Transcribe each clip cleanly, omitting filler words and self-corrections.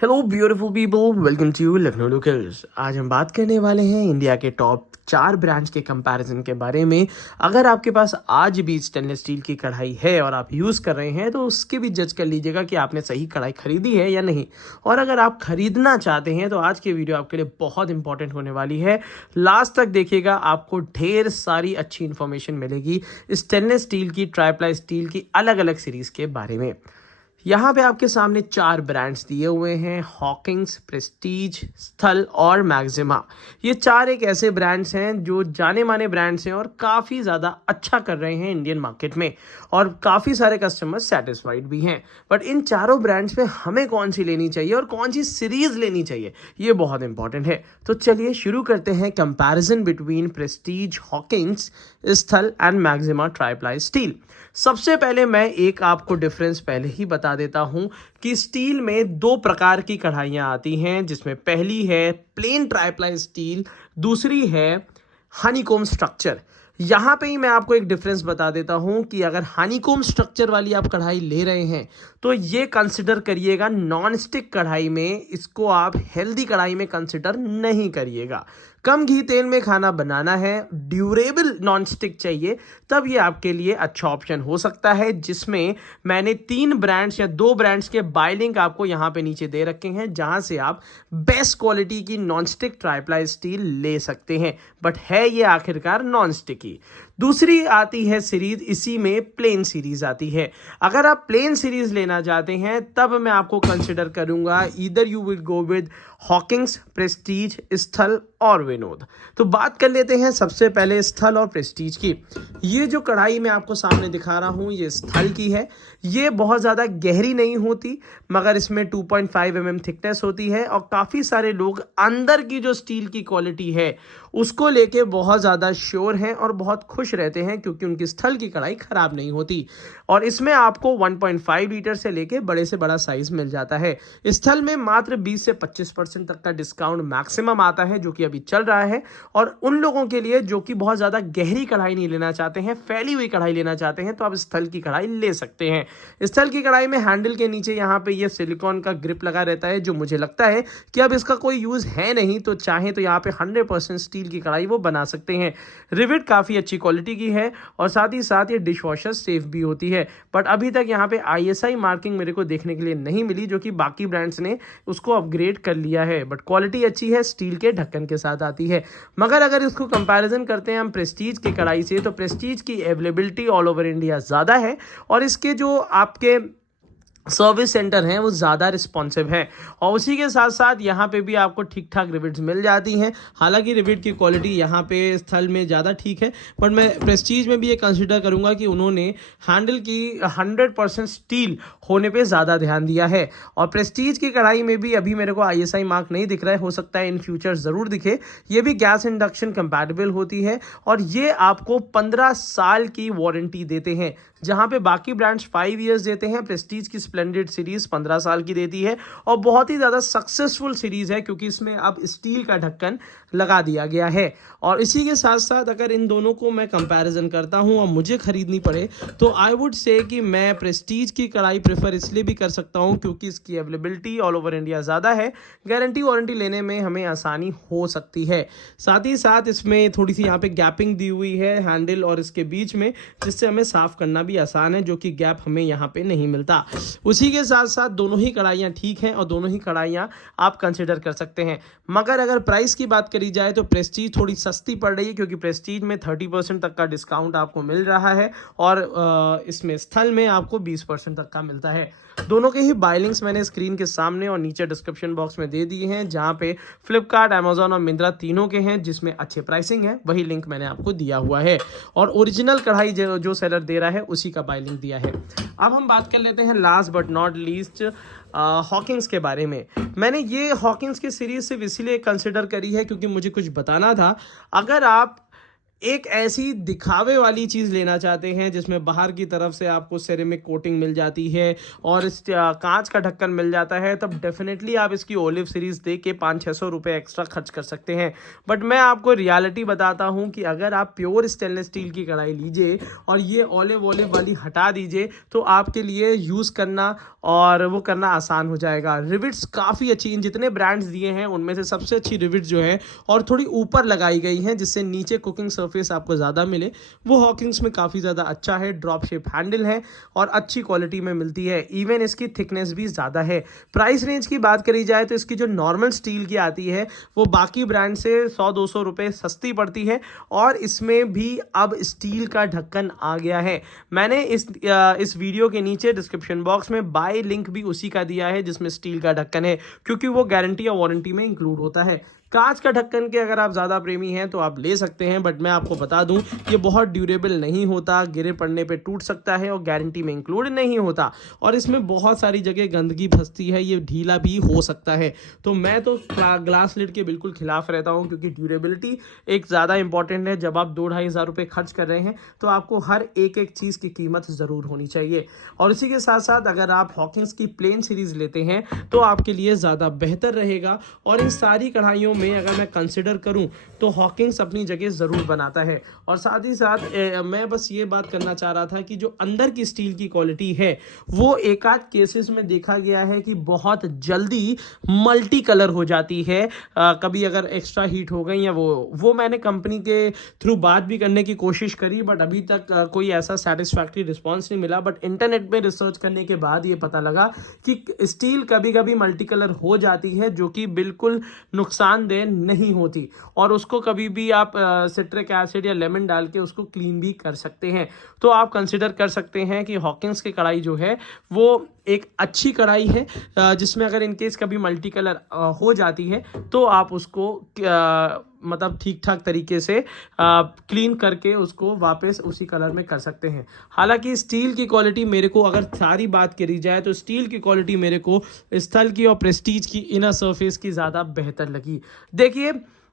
Hello beautiful people, welcome to Lucknow locals. आज हम बात करने वाले हैं इंडिया के टॉप 4 ब्रांड्स के कंपैरिजन के बारे में। अगर आपके पास आज भी स्टेनलेस स्टील की कढ़ाई है और आप यूज़ कर रहे हैं तो उसके भी जज कर लीजिएगा कि आपने सही कढ़ाई खरीदी है या नहीं। और अगर आप खरीदना चाहते हैं तो आज की वीडियो आपके लिए बहुत इंपॉर्टेंट होने वाली है। लास्ट तक देखिएगा, आपको ढेर सारी अच्छी इन्फॉर्मेशन मिलेगी स्टेनलेस स्टील की, ट्राइप्लाई स्टील की अलग अलग सीरीज़ के बारे में। यहाँ पे आपके सामने 4 ब्रांड्स दिए हुए हैं, हॉकिंस, प्रेस्टीज, स्थल और मैक्सिमा। ये 4 एक ऐसे ब्रांड्स हैं जो जाने माने ब्रांड्स हैं और काफ़ी ज़्यादा अच्छा कर रहे हैं इंडियन मार्केट में, और काफ़ी सारे कस्टमर्स सेटिस्फाइड भी हैं। बट इन चारों ब्रांड्स में हमें कौन सी लेनी चाहिए और कौन सी सीरीज़ लेनी चाहिए, ये बहुत इंपॉर्टेंट है। तो चलिए शुरू करते हैं कंपैरिजन बिटवीन प्रेस्टीज, हॉकिंस, स्थल एंड मैक्सिमा ट्राइप्लाई स्टील। सबसे पहले मैं एक आपको डिफरेंस पहले ही बता देता हूं कि स्टील में 2 प्रकार की कढ़ाइयां आती हैं, जिसमें पहली है प्लेन ट्राइप्लाई स्टील, दूसरी है हनीकॉम्ब स्ट्रक्चर। यहाँ पे ही मैं आपको एक डिफरेंस बता देता हूँ कि अगर हनीकॉम्ब स्ट्रक्चर वाली आप कढ़ाई ले रहे हैं तो ये कंसिडर करिएगा नॉन स्टिक कढ़ाई में, इसको आप हेल्दी कढ़ाई में कंसिडर नहीं करिएगा। कम घी तेल में खाना बनाना है, ड्यूरेबल नॉन स्टिक चाहिए, तब ये आपके लिए अच्छा ऑप्शन हो सकता है। जिसमें मैंने 3 ब्रांड्स या 2 ब्रांड्स के बाय लिंक आपको यहाँ पे नीचे दे रखे हैं, जहाँ से आप बेस्ट क्वालिटी की नॉन स्टिक ट्राइप्लाई स्टील ले सकते हैं। बट है ये आखिरकार नॉन स्टिक ही। दूसरी आती है सीरीज, इसी में प्लेन सीरीज आती है। अगर आप प्लेन सीरीज लेना चाहते हैं तब मैं आपको कंसिडर करूंगा either you will go with Hawkins, Prestige, स्थल और विनोद। तो बात कर लेते हैं सबसे पहले स्थल और प्रेस्टीज की। ये जो कढ़ाई मैं आपको सामने दिखा रहा हूं ये स्थल की है। ये बहुत ज़्यादा गहरी नहीं होती, मगर इसमें 2.5 mm थिकनेस होती है, और काफ़ी सारे लोग अंदर की जो स्टील की क्वालिटी है उसको लेके बहुत ज़्यादा श्योर हैं और बहुत खुश रहते हैं, क्योंकि उनकी स्थल की कढ़ाई ख़राब नहीं होती। और इसमें आपको 1.5 लीटर से लेके बड़े से बड़ा साइज़ मिल जाता है। स्थल में मात्र 20 से 25% तक का डिस्काउंट मैक्सिमम आता है, जो कि अभी चल रहा है। और उन लोगों के लिए जो कि बहुत ज़्यादा गहरी कढ़ाई नहीं लेना चाहते हैं, फैली हुई कढ़ाई लेना चाहते हैं, तो आप स्थल की कढ़ाई ले सकते हैं। स्थल की कढ़ाई में हैंडल के नीचे यहाँ पे ये सिलिकॉन का ग्रिप लगा रहता है, जो मुझे लगता है कि अब इसका कोई यूज़ है नहीं, तो चाहे तो यहाँ पे 100% स्टील की कढ़ाई वो बना सकते हैं। रिविट काफ़ी अच्छी क्वालिटी की है और साथ ही साथ ये डिश वॉशर सेफ भी होती है। बट अभी तक यहाँ पे ISI मार्किंग मेरे को देखने के लिए नहीं मिली, जो कि बाकी ब्रांड्स ने उसको अपग्रेड कर लिया है। बट क्वालिटी अच्छी है, स्टील के ढक्कन के साथ आती है। मगर अगर इसको कंपैरिजन करते हैं हम प्रेस्टीज की कढ़ाई से, तो प्रेस्टीज की अवेलेबिलिटी ऑल ओवर इंडिया ज़्यादा है और इसके जो आपके सर्विस सेंटर हैं वो ज़्यादा रिस्पॉन्सिव है, और उसी के साथ साथ यहाँ पे भी आपको ठीक ठाक रिविट्स मिल जाती हैं। हालांकि रिविट की क्वालिटी यहाँ पे स्थल में ज़्यादा ठीक है, बट मैं प्रेस्टीज में भी ये कंसिडर करूँगा कि उन्होंने हैंडल की 100% स्टील होने पे ज़्यादा ध्यान दिया है। और प्रेस्टीज की कढ़ाई में भी अभी मेरे को ISI मार्क नहीं दिख रहा है, हो सकता है इन फ्यूचर ज़रूर दिखे। ये भी गैस इंडक्शन कंपैटिबल होती है और ये आपको 15 साल की वारंटी देते हैं, जहाँ पे बाकी ब्रांड्स 5 ईयर्स देते हैं। प्रेस्टीज की स्प्लेंडेड सीरीज 15 साल की देती है और बहुत ही ज़्यादा सक्सेसफुल सीरीज है, क्योंकि इसमें अब स्टील का ढक्कन लगा दिया गया है। और इसी के साथ साथ अगर इन दोनों को मैं कंपैरिजन करता हूं और मुझे खरीदनी पड़े, तो आई वुड से कि मैं प्रेस्टीज की कढ़ाई प्रेफर इसलिए भी कर सकता हूं क्योंकि इसकी अवेलेबिलिटी ऑल ओवर इंडिया ज़्यादा है, गारंटी वारंटी लेने में हमें आसानी हो सकती है। साथ ही साथ इसमें थोड़ी सी यहाँ पे गैपिंग दी हुई है हैंडल और इसके बीच में, जिससे हमें साफ़ करना भी आसान है, जो कि गैप हमें यहाँ पे नहीं मिलता। उसी के साथ साथ दोनों ही कढ़ाइयाँ ठीक हैं और दोनों ही कढ़ाइयाँ आप कंसिडर कर सकते हैं। मगर अगर प्राइस की बात करी जाए तो प्रेस्टीज थोड़ी सस्ती पड़ रही है, क्योंकि प्रेस्टीज में 30% तक का डिस्काउंट आपको मिल रहा है और इसमें स्थल में आपको 20% तक का मिलता है। दोनों के ही बाय लिंक्स मैंने स्क्रीन के सामने और नीचे डिस्क्रिप्शन बॉक्स में दे दिए हैं, जहाँ पे फ्लिपकार्ट, अमेजोन और मिंत्रा तीनों के हैं, जिसमें अच्छे प्राइसिंग है, वही लिंक मैंने आपको दिया हुआ है। और ओरिजिनल कढ़ाई जो सेलर दे रहा है उसी का बाय लिंक दिया है। अब हम बात कर लेते हैं last but not least Hawkins के बारे में। मैंने ये हॉकिंस की सीरीज सिर्फ इसीलिए कंसिडर करी है क्योंकि मुझे कुछ बताना था। अगर आप एक ऐसी दिखावे वाली चीज़ लेना चाहते हैं जिसमें बाहर की तरफ से आपको सेरेमिक कोटिंग मिल जाती है और इस कांच का ढक्कन मिल जाता है, तब डेफिनेटली आप इसकी ओलिव सीरीज़ दे के 500-600 रुपये एक्स्ट्रा खर्च कर सकते हैं। बट मैं आपको रियलिटी बताता हूं कि अगर आप प्योर स्टेनलेस स्टील की कढ़ाई लीजिए और ये ओलिव वाली हटा दीजिए तो आपके लिए यूज़ करना और वो करना आसान हो जाएगा। रिविट्स काफ़ी अच्छी, इन जितने ब्रांड्स दिए हैं उनमें से सबसे अच्छी रिविट्स जो है और थोड़ी ऊपर लगाई गई हैं जिससे नीचे कुकिंग सरफेस आपको ज़्यादा मिले, वो हॉकिंग्स में काफ़ी ज़्यादा अच्छा है। ड्रॉप शेप हैंडल है और अच्छी क्वालिटी में मिलती है। इवन इसकी थिकनेस भी ज़्यादा है। प्राइस रेंज की बात करी जाए तो इसकी जो नॉर्मल स्टील की आती है वो बाकी ब्रांड से 100-200 रुपये सस्ती पड़ती है और इसमें भी अब स्टील का ढक्कन आ गया है। मैंने इस वीडियो के नीचे डिस्क्रिप्शन बॉक्स में बाय लिंक भी उसी का दिया है जिसमें स्टील का ढक्कन है, क्योंकि वो गारंटी या वारंटी में इंक्लूड होता है। कांच का ढक्कन के अगर आप ज़्यादा प्रेमी हैं तो आप ले सकते हैं, बट मैं आपको बता दूं ये बहुत ड्यूरेबल नहीं होता, गिरे पड़ने पे टूट सकता है और गारंटी में इंक्लूड नहीं होता और इसमें बहुत सारी जगह गंदगी फंसती है, ये ढीला भी हो सकता है। तो मैं तो ग्लास लिड के बिल्कुल खिलाफ रहता हूं, क्योंकि ड्यूरेबिलिटी एक ज़्यादा इंपॉर्टेंट है। जब आप 2-2.5 हज़ार रुपये खर्च कर रहे हैं तो आपको हर एक चीज़ की कीमत ज़रूर होनी चाहिए। और इसी के साथ साथ अगर आप हॉकिंस की प्लेन सीरीज़ लेते हैं तो आपके लिए ज़्यादा बेहतर रहेगा। और इन सारी कढ़ाइयों में अगर मैं कंसिडर करूं तो हॉकिंस अपनी जगह ज़रूर बनाता है। और साथ ही साथ मैं बस ये बात करना चाह रहा था कि जो अंदर की स्टील की क्वालिटी है वो एक आध केसेस में देखा गया है कि बहुत जल्दी मल्टी कलर हो जाती है, कभी अगर एक्स्ट्रा हीट हो गई या वो मैंने कंपनी के थ्रू बात भी करने की कोशिश करी, बट अभी तक कोई ऐसा सेटिस्फैक्ट्री रिस्पॉन्स नहीं मिला। बट इंटरनेट में रिसर्च करने के बाद ये पता लगा कि स्टील कभी कभी मल्टी कलर हो जाती है, जो कि बिल्कुल नुकसानदेह नहीं होती और उसको कभी भी आप सिट्रिक एसिड या लेमन डाल के उसको क्लीन भी कर सकते हैं। तो आप कंसिडर कर सकते हैं कि हॉकिंस की कढ़ाई जो है वो एक अच्छी कढ़ाई है, जिसमें अगर इनकेस कभी मल्टी कलर हो जाती है तो आप उसको मतलब ठीक ठाक तरीके से क्लीन करके उसको वापस उसी कलर में कर सकते हैं। हालांकि स्टील की क्वालिटी मेरे को अगर सारी बात करी जाए तो स्टील की क्वालिटी मेरे को स्थल की और प्रेस्टीज की इनर सरफेस की ज़्यादा बेहतर लगी। देखिए,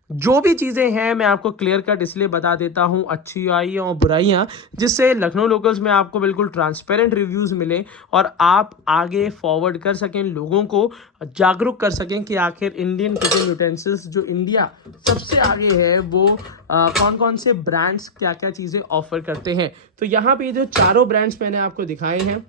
जो भी चीज़ें हैं मैं आपको क्लियर कट इसलिए बता देता हूं, अच्छाइयाँ और बुराइयां, जिससे लखनऊ लोकल्स में आपको बिल्कुल ट्रांसपेरेंट रिव्यूज़ मिले और आप आगे फॉरवर्ड कर सकें, लोगों को जागरूक कर सकें कि आखिर इंडियन किचन यूटेंसिल्स जो इंडिया सबसे आगे है वो कौन कौन से ब्रांड्स क्या क्या चीज़ें ऑफर करते हैं। तो यहाँ पे जो चारों ब्रांड्स मैंने आपको दिखाए हैं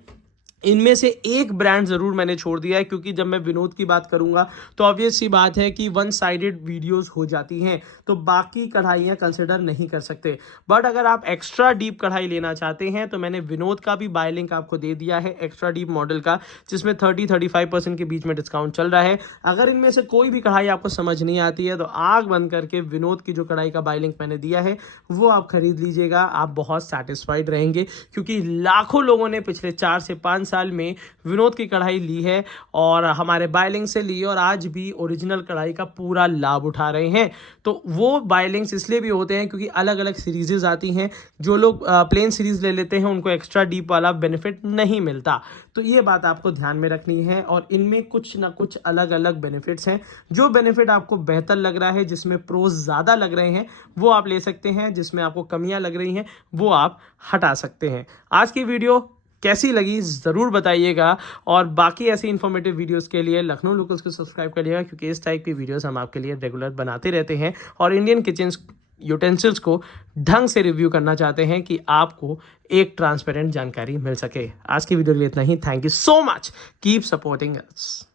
इनमें से एक ब्रांड ज़रूर मैंने छोड़ दिया है, क्योंकि जब मैं विनोद की बात करूंगा तो ऑब्वियस सी बात है कि वन साइडेड वीडियोस हो जाती हैं, तो बाकी कढ़ाइयाँ कंसिडर नहीं कर सकते। बट अगर आप एक्स्ट्रा डीप कढ़ाई लेना चाहते हैं तो मैंने विनोद का भी बाय लिंक आपको दे दिया है, एक्स्ट्रा डीप मॉडल का, जिसमें 30-35% के बीच में डिस्काउंट चल रहा है। अगर इनमें से कोई भी कढ़ाई आपको समझ नहीं आती है तो आग बंद करके विनोद की जो कढ़ाई का बाय लिंक मैंने दिया है वो आप खरीद लीजिएगा, आप बहुत सेटिस्फाइड रहेंगे, क्योंकि लाखों लोगों ने पिछले 4 से 5 साल में विनोद की कढ़ाई ली है और हमारे बाय लिंक से ली और आज भी ओरिजिनल कढ़ाई का पूरा लाभ उठा रहे हैं। तो वो बाय लिंक्स इसलिए भी होते हैं क्योंकि अलग अलग सीरीजेज आती हैं, जो लोग प्लेन सीरीज ले लेते हैं उनको एक्स्ट्रा डीप वाला बेनिफिट नहीं मिलता। तो ये बात आपको ध्यान में रखनी है और इनमें कुछ ना कुछ अलग अलग बेनिफिट्स हैं। जो बेनिफिट आपको बेहतर लग रहा है, जिसमें प्रोज ज़्यादा लग रहे हैं, वो आप ले सकते हैं, जिसमें आपको कमियां लग रही हैं वो आप हटा सकते हैं। आज की वीडियो कैसी लगी ज़रूर बताइएगा और बाकी ऐसी इन्फॉर्मेटिव वीडियोस के लिए लखनऊ लोकल्स को सब्सक्राइब करिएगा, क्योंकि इस टाइप की वीडियोस हम आपके लिए रेगुलर बनाते रहते हैं और इंडियन किचन यूटेंसिल्स को ढंग से रिव्यू करना चाहते हैं कि आपको एक ट्रांसपेरेंट जानकारी मिल सके। आज की वीडियो के लिए इतना ही। Thank you so much, keep supporting us.